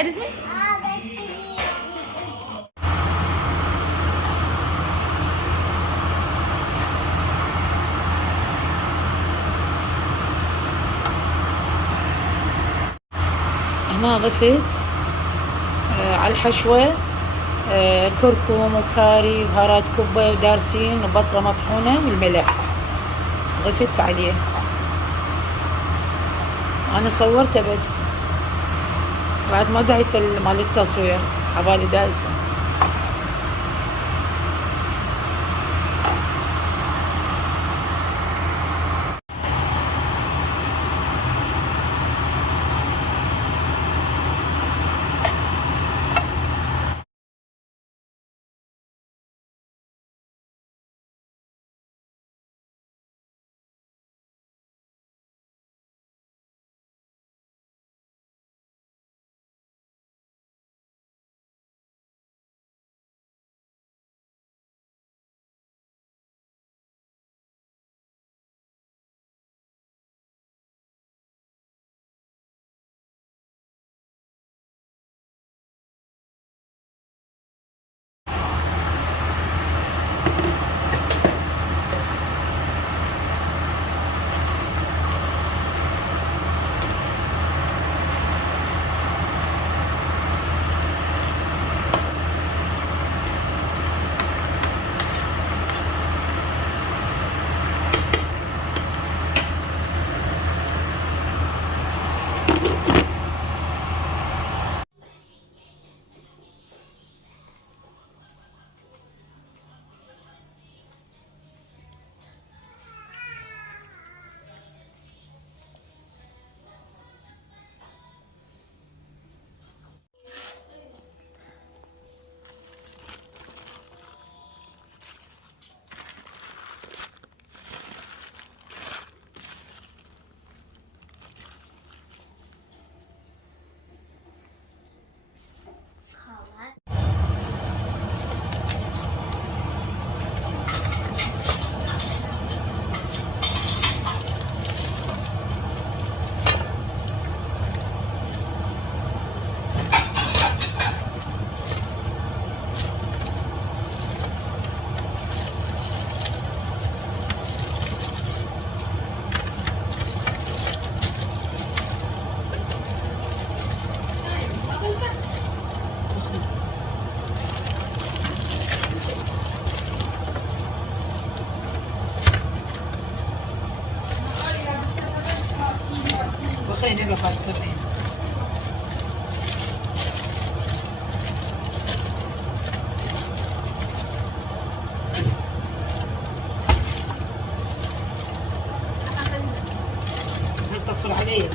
هاي اسمي. هنا ضفت على الحشوة كركم وكاري بهارات كبة ودارسين وبصلة مطحونة والملح ضفت عليه. أنا صورته بس بعد ما دايسة مال التصوير عبالي دايسة. وخلينا نبقى نطفل عليه.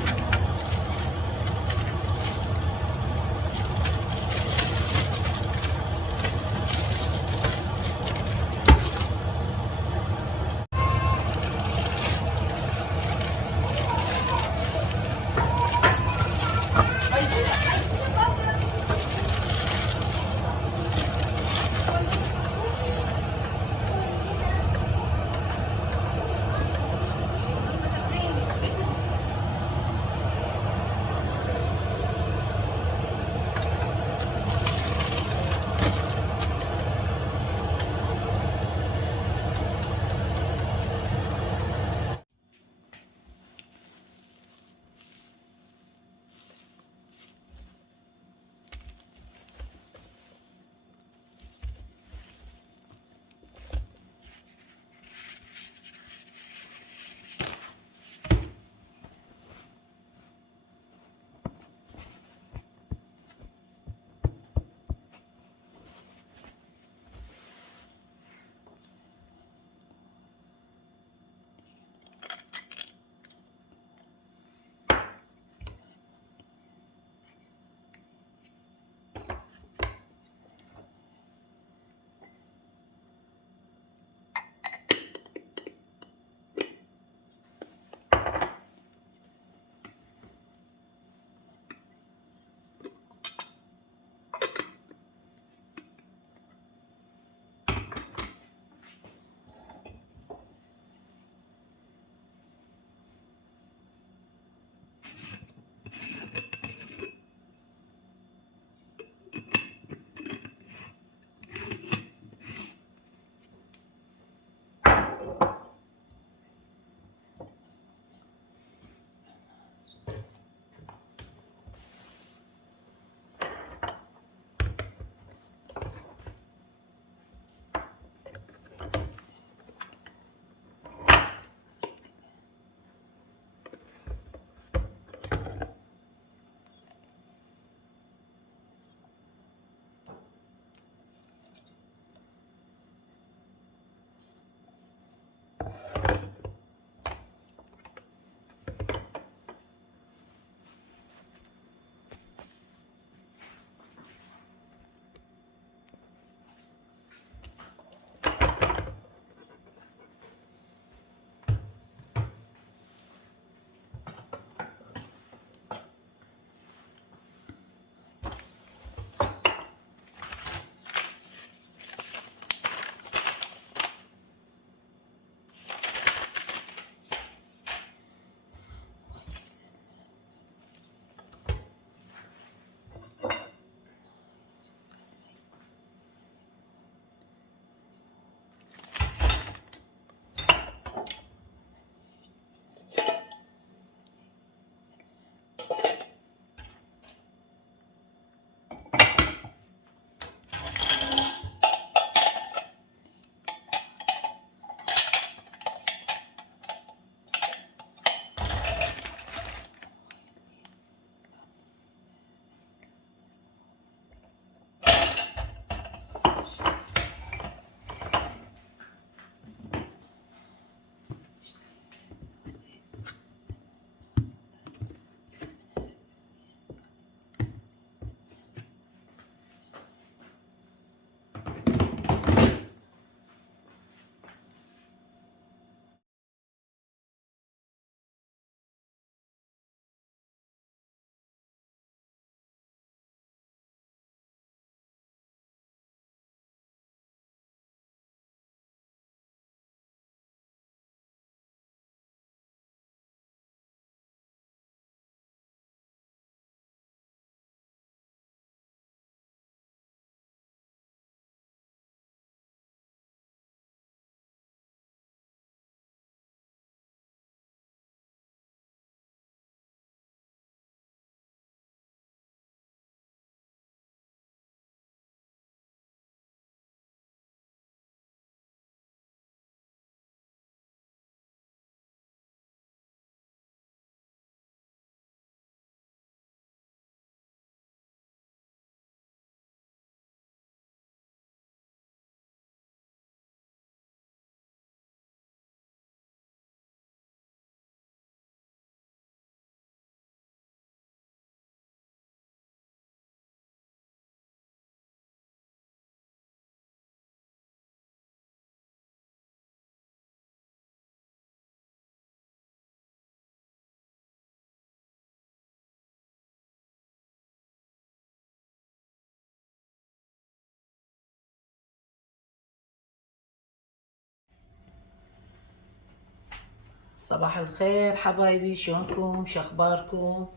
صباح الخير حبايبي، شلونكم؟ شخباركم؟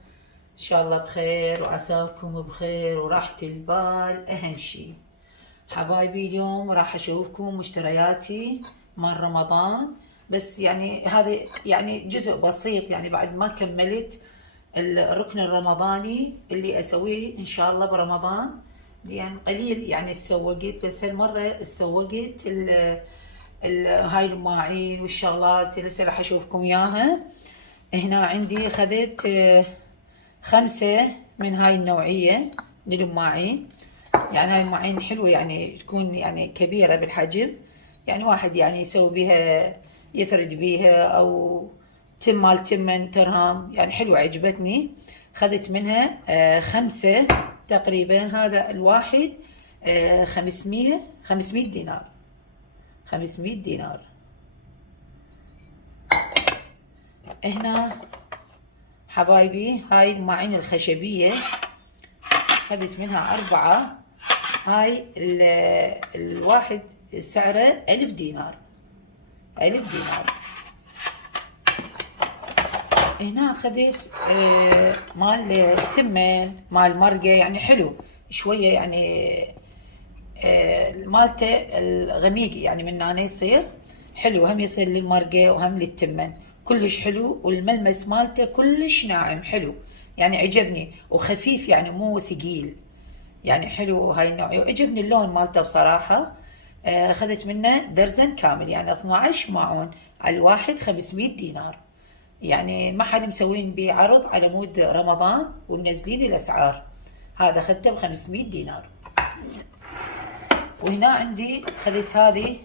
ان شاء الله بخير وعساكم بخير وراحة البال اهم شي. حبايبي اليوم راح اشوفكم مشترياتي مال رمضان، بس يعني هذا يعني جزء بسيط، يعني بعد ما كملت الركن الرمضاني اللي اسويه ان شاء الله برمضان. يعني قليل يعني سوقت، بس هالمرة سوقت هاي المواعين والشغلات اللي هسه راح اشوفكم اياها. هنا عندي خذت 5 من هاي النوعية من المواعين. يعني هاي المواعين حلوة، يعني تكون يعني كبيرة بالحجم، يعني واحد يعني يسوي بيها يثرد بيها، او تم مال 8 درهم، يعني حلوة عجبتني. خذت منها 5 تقريبا. هذا الواحد 500 دينار. 500 دينار. هنا حبايبي هاي المواعين الخشبية خذت منها 4. هاي الواحد سعره 1000 دينار. 1000 دينار. هنا خذت مال تمن مال مرقة، يعني حلو شوية، يعني مالته الغميق، يعني من هنا يصير حلو، هم يصير للمرقة وهم للتمن، كلش حلو. والملمس مالته كلش ناعم حلو، يعني عجبني وخفيف، يعني مو ثقيل، يعني حلو هاي النوعية. وعجبني اللون مالته بصراحة. اخذت منه درزن كامل، يعني 12 ماعون على الواحد 500 دينار. يعني محل مسوين بيه عرض على مود رمضان ومنزلين الاسعار. هذا اخذته ب 500 دينار. وهنا عندي اخذت هذه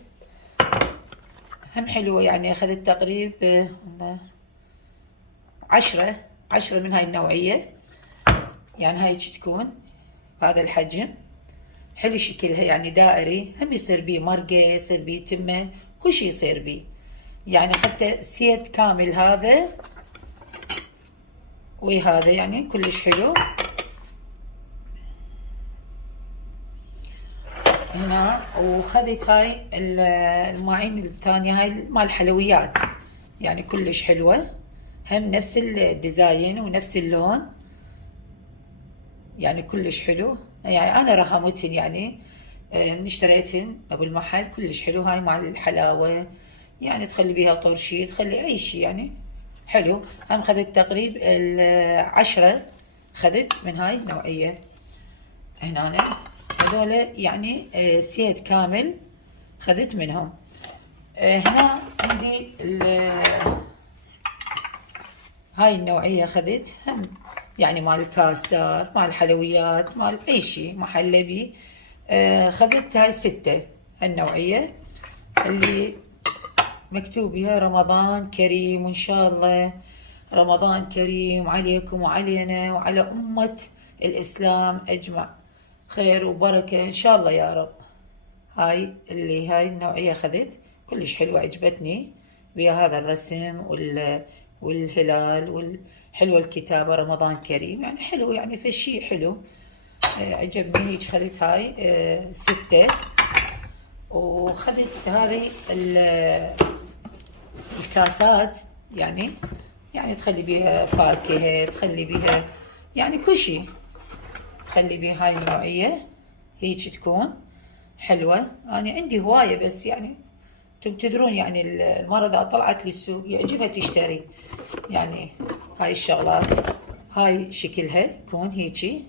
هم حلوة، يعني اخذت تقريبا 10 من هاي النوعية. يعني هاي تكون هذا الحجم حلو شكلها، يعني دائري، هم يصير بيه مرقة، يصير بيه تمة، كل شي يصير بيه. يعني حتى سيت كامل هذا وهذا، يعني كلش حلو. هنا وخذت هاي المواعين الثانية، هاي مال الحلويات، يعني كلش حلوة، هم نفس الديزاين ونفس اللون، يعني كلش حلو. يعني انا رهمتهن، يعني من اشتريتهن ابو المحل كلش حلو. هاي مال الحلاوة، يعني تخلي بيها طرشي، تخلي اي شي، يعني حلو. هم خذت تقريب 10 خذت من هاي النوعية. هنا هذول يعني سيت كامل خذت منهم. هنا عندي هاي النوعية خذت هم، يعني مال الكاستر، مال الحلويات، مال اي شي محلبي. خذت هاي 6 هالنوعية اللي مكتوب بها رمضان كريم، وان شاء الله رمضان كريم عليكم وعلينا وعلى أمة الإسلام أجمع، خير وبركة إن شاء الله يا رب. هاي النوعية خذت كلش حلوة، عجبتني بها هذا الرسم والهلال والحلوة الكتابة رمضان كريم، يعني حلو، يعني في شيء حلو. عجبني هيك. خذت هاي 6. وخذت هذه الكاسات، يعني تخلي بيها فاكهة، تخلي بيها يعني كل شيء، تخلي بيها هاي النوعية هيك تكون حلوة. أنا عندي هواية، بس يعني انتم تدرون، يعني المرة إذا طلعت للسوق يعجبها تشتري، يعني هاي الشغلات. هاي شكلها تكون هيجي،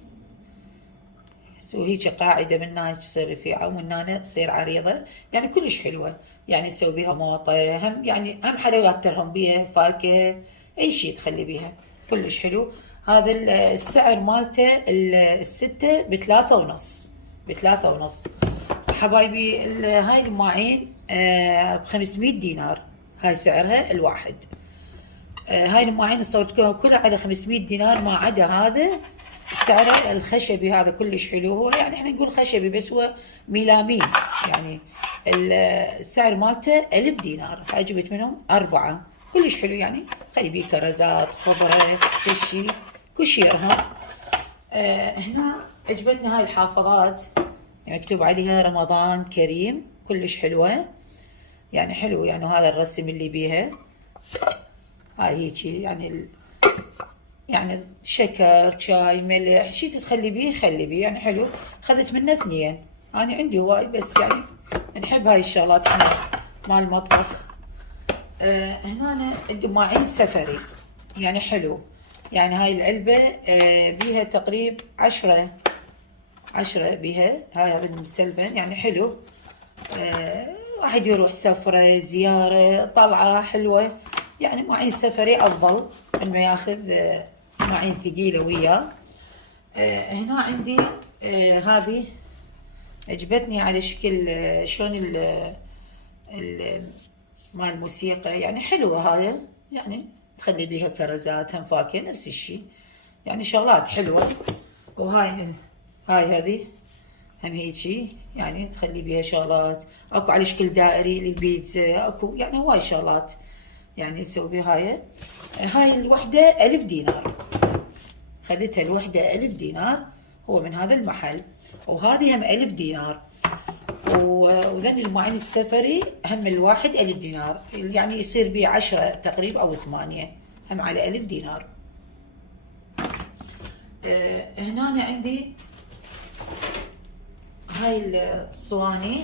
وهيجي قاعدة من هنا تصير رفيعة ومن هنا تصير عريضة، يعني كلش حلوة. يعني تسوي بيها موطة، هم يعني هم حلويات ترهم بيها فاكهة، أي شيء تخلي بيها كلش حلو. هذا السعر مالته 6 ب3.5. ب3.5 حبايبي. هاي المواعين ب500 دينار، هاي سعرها الواحد. هاي المواعين صورتكم كلها على 500 دينار، ما عدا هذا سعره الخشبي، هذا كلش حلو. هو يعني احنا نقول خشبي بس هو ميلامين، يعني السعر مالته 1000 دينار. هاي جبت منهم 4 كلش حلو، يعني خلي بيه كرزات، خضرة، كل شيء رهم. هنا عجبتني هاي الحافظات، يعني مكتوب عليها رمضان كريم، كلش حلوة، يعني حلو، يعني هذا الرسم اللي بيها هاي هيجي يعني يعني شكر شاي ملح شي تتخلي بيه خلي بيه يعني حلو. خذت منه 2. انا عندي هواي بس يعني نحب هاي الشغلات احنا مال المطبخ. هنا أنا عندي ماعين سفري يعني حلو. يعني هاي العلبة بيها تقريب 10 بيها. هاي هذا المسلبن يعني حلو. واحد يروح سفرة زيارة طلعة حلوة يعني معين سفري أفضل من ما ياخذ معين ثقيلة وياه. هنا عندي هذه عجبتني على شكل شلون مال الموسيقى يعني حلوة هاي. يعني تخلي بيها كرزات هم فاكهة نفس الشي يعني شغلات حلوة. وهاي هذه هم هيجي يعني تخلي بيها شغلات. اكو على شكل دائري للبيتزا اكو يعني هواي شغلات يعني نسوي بها. هاي الوحدة 1000 دينار. خذتها الوحدة 1000 دينار هو من هذا المحل. وهذه هم 1000 دينار. وذن المعين السفري هم الواحد 1000 دينار يعني يصير بيه 10 تقريبا أو 8 هم على 1000 دينار. هنا أنا عندي هاي الصواني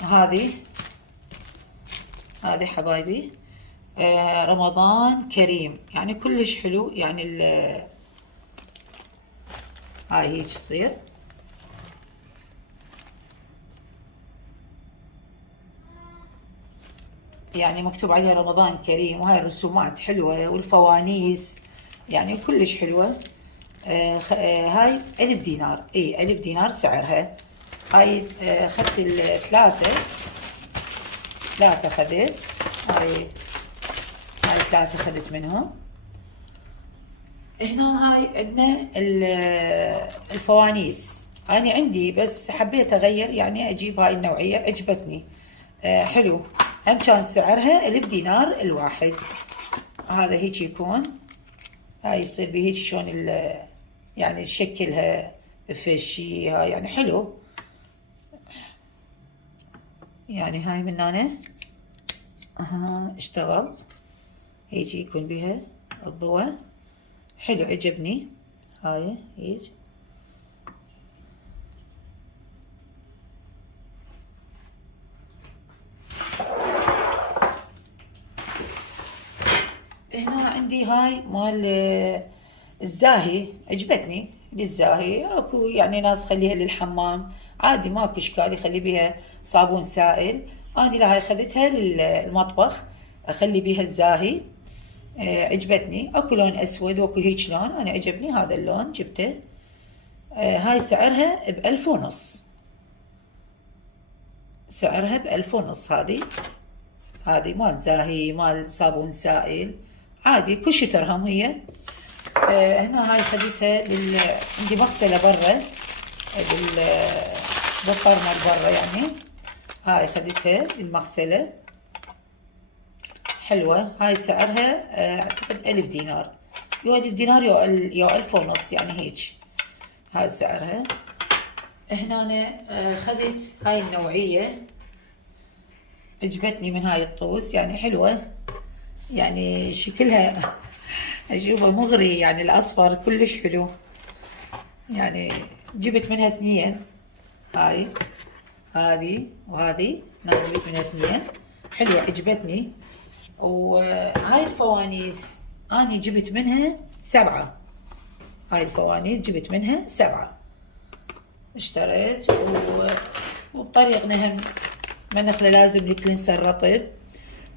هذه حبايبي. رمضان كريم يعني كلش حلو يعني هاي هيك تصير يعني مكتوب عليها رمضان كريم. وهاي الرسومات حلوة والفوانيس يعني كلش حلوة. هاي 1000 دينار. اي 1000 دينار سعرها. هاي اخذت ثلاثة خذت. هاي 3 خذت منهم. هنا هاي عندنا الفوانيس. أنا عندي بس حبيت أغير يعني أجيب هاي النوعية عجبتني. حلو. هم كان سعرها 1000 دينار الواحد. هذا هيك يكون. هاي يصير بهيك شلون يعني شكلها فشي هاي يعني حلو. يعني هاي من هنا اشتغل هيك يكون بها الضوء حلو عجبني. هاي هيك هنا عندي هاي مال الزاهي عجبتني. للزاهي اكو يعني ناس خليها للحمام عادي ماكو اشكال يخلي بيها صابون سائل. انا لهاي اخذتها للمطبخ اخلي بيها الزاهي. عجبتني. اكو لون اسود واكو هيك لون. انا عجبني هذا اللون جبته. هاي سعرها ب1500. سعرها ب1500. هذه مال زاهي مال صابون سائل عادي كل شي ترهم هي. هنا هاي خديتها عندي مغسلة برا بالبخار مال برا يعني. هاي خديتها للمغسلة حلوة. هاي سعرها اعتقد 1000 دينار. يو 1000 دينار يو 1500 يعني هيك. هاي سعرها. هنا أنا خذت هاي النوعية عجبتني من هاي الطوس يعني حلوة يعني شكلها اشوفه مغري يعني الاصفر كلش حلو يعني. جبت منها 2. هاي هذه وهذه جبت منها 2 حلوة عجبتني. وهاي الفوانيس اني جبت منها 7. هاي الفوانيس جبت منها 7 اشتريت. وبطريقنا هم منخله لازم الكلينسر رطب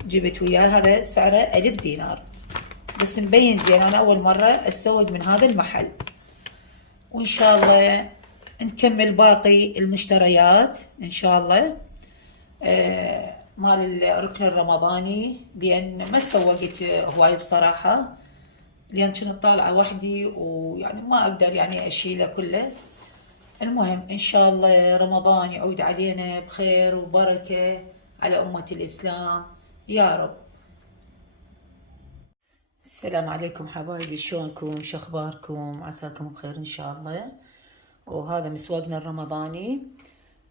جبت وياه. هذا سعره 1000 دينار بس مبين زين. انا اول مرة اسوق من هذا المحل. وان شاء الله نكمل باقي المشتريات ان شاء الله. مال الركن الرمضاني لان ما سوقت هواي بصراحة لان كنت طالعة وحدي ويعني ما اقدر يعني اشيله كله. المهم ان شاء الله رمضان يعود علينا بخير وبركة على امة الاسلام يا رب. السلام عليكم حبايبي شلونكم شخباركم عساكم بخير ان شاء الله. وهذا مسواقنا الرمضاني.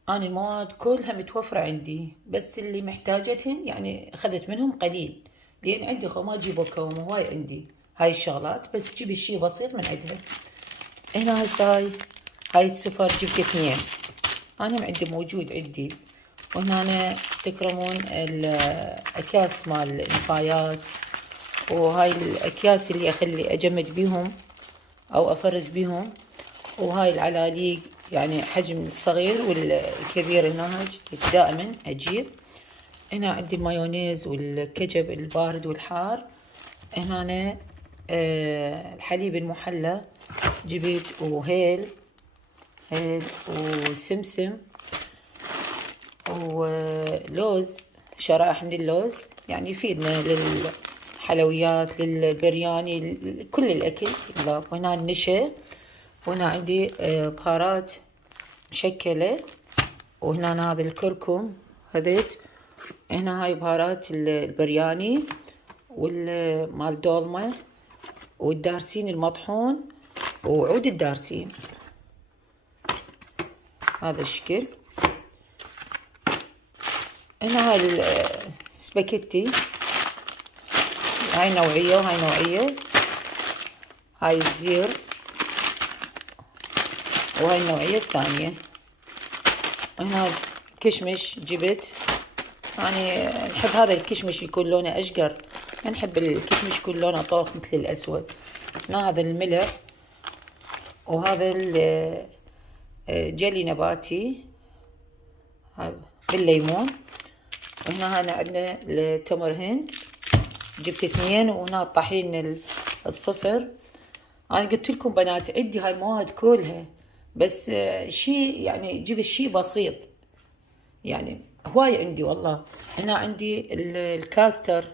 أنا المواد كلها متوفرة عندي، بس اللي محتاجتهن يعني أخذت منهم قليل، لأن عندي ما أجيب كوم هواي عندي هاي الشغلات، بس جيب الشي بسيط من عندها. هنا هسه هاي السفر جبت 2، أنا عندي موجود عندي. وهنا أنا تكرمون الأكياس مال النفايات، وهاي الأكياس اللي أخلي أجمد بيهم أو أفرز بيهم، وهاي العلاليق يعني حجم صغير والكبير هنا دائما أجيب. هنا عندي المايونيز والكجب البارد والحار. هنا أنا الحليب المحلى جبت، وهيل وسمسم ولوز، شرائح من اللوز يعني يفيدنا للحلويات للبرياني كل الأكل يضاف. وهنا النشا، وهنا عندي بهارات مشكلة، وهنا هذا الكركم هذيت. هنا هاي بهارات البرياني والمال دولمة، والدارسين المطحون، وعود الدارسين هذا الشكل. هنا هاي السباكيتي، هاي نوعية وهاي نوعية، هاي الزير وهاي النوعية الثانية. هنا كشمش جبت، يعني نحب هذا الكشمش يكون لونه أشقر، ما نحب الكشمش يكون لونه طوخ مثل الأسود. هنا هذا الملح، وهذا جلي نباتي بالليمون. وهنا عندنا التمر هند جبت 2، وهنا الطحين الصفر. أنا قلت لكم بنات عندي هاي المواد كلها، بس شي يعني جيب الشي بسيط، يعني هواي عندي والله. هنا عندي الكاستر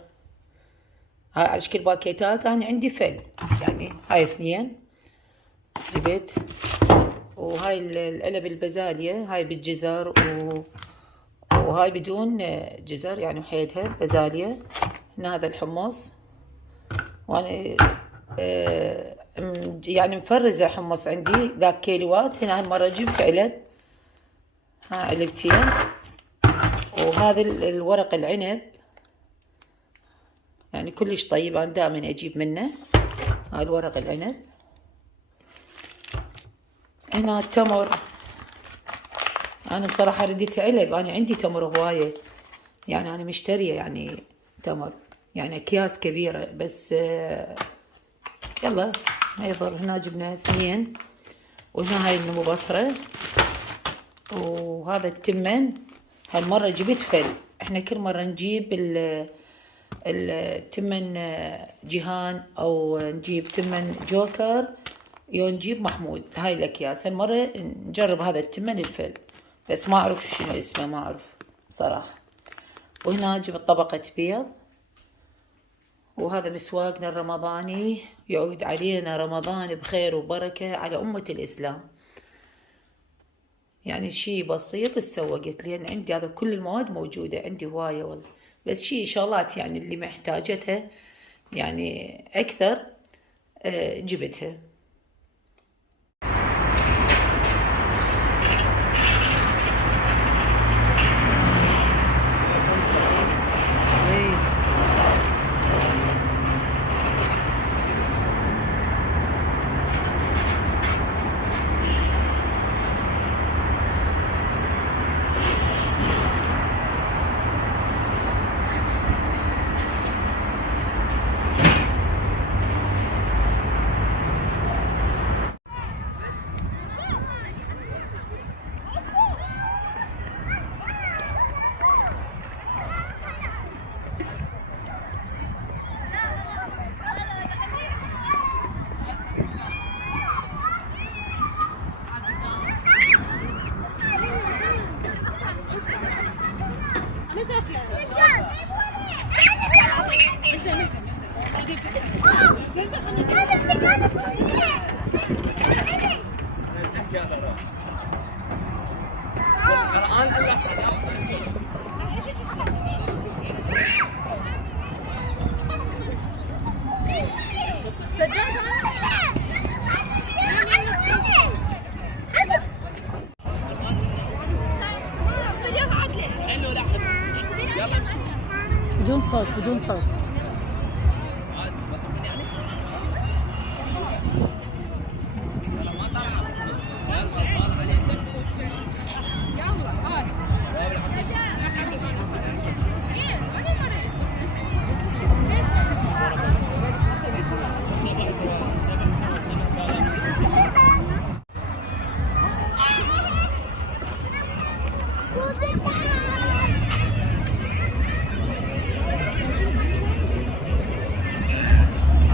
هاي على شكل باكيتات، أنا عندي فل يعني هاي 2 جبت. وهاي العلب البازاليا هاي بالجزر وهاي بدون جزر يعني وحيدها بازاليا. هنا هذا الحمص، وانا يعني مفرزة حمص عندي ذاك كيلوات. هنا هالمرة جبت علب، ها علبتين. وهذا الورق العنب يعني كلش طيب، انا دائما اجيب منه هاي الورق العنب. هنا التمر، انا بصراحة رديت علب، انا عندي تمر هواية، يعني انا مشترية يعني تمر يعني اكياس كبيرة، بس يلا ما يضر. هنا جبنا 2. وهنا هاي النمو بصرة، وهذا التمن هالمرة جبت فل. احنا كل مرة نجيب التمن جيهان او نجيب تمن جوكر، يو نجيب محمود هاي الاكياس. هالمرة نجرب هذا التمن الفل، بس ما اعرف شنو اسمه، ما اعرف صراحة. وهنا جبت طبقة بيض، وهذا مسواقنا الرمضاني، يعود علينا رمضان بخير وبركة على أمة الإسلام. يعني شي بسيط تسوقت، لأن عندي هذا كل المواد موجودة عندي هواية والله، بس شي شغلات يعني اللي محتاجتها يعني أكثر جبتها. بدون صوت.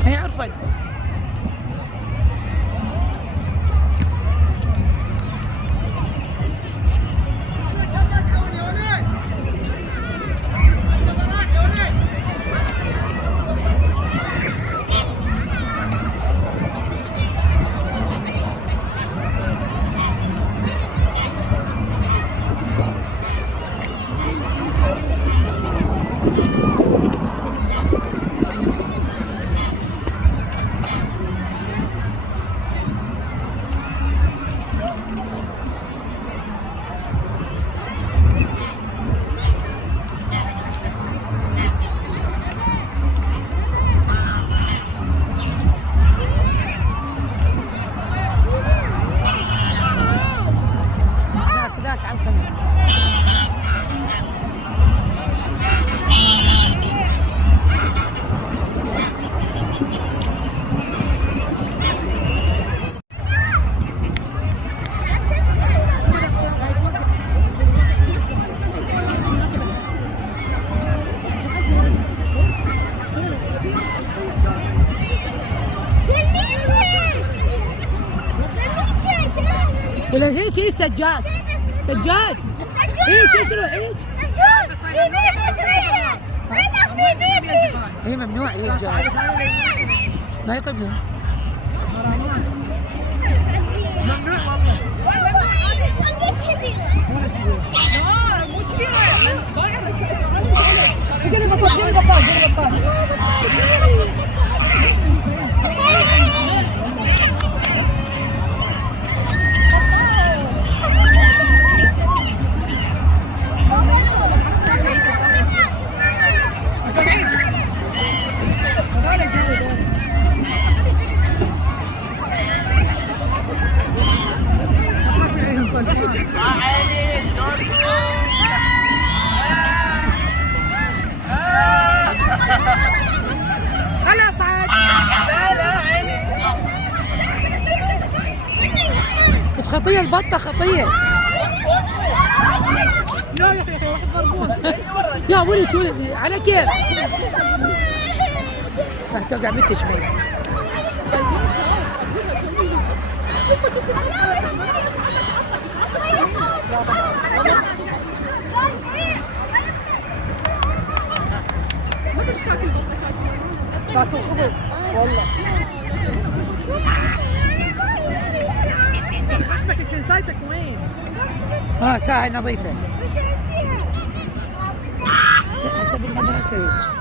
هي عرفت. ذاك على الكاميرا. ولا هيك هيك سجاد سجاد هيك اسمه هيك سجاد هي ممنوع هيك جاي ما يقبلون ممنوع والله مو كبيرة خلاص عاد لا عيني مش خطية البطة خطية لا يا اخي واحد ضربون يا ولد شو على كيف راح توقع بنتي شوي تاكل خبز والله خشمك تنسايتك وين؟ ها تاعي نظيفة حتى بالمدرسة هيك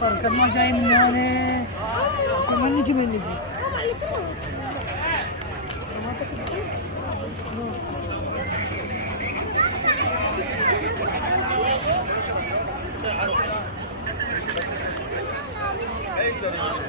صار قد ما جاي من هنا ما نجي من نجي Hey,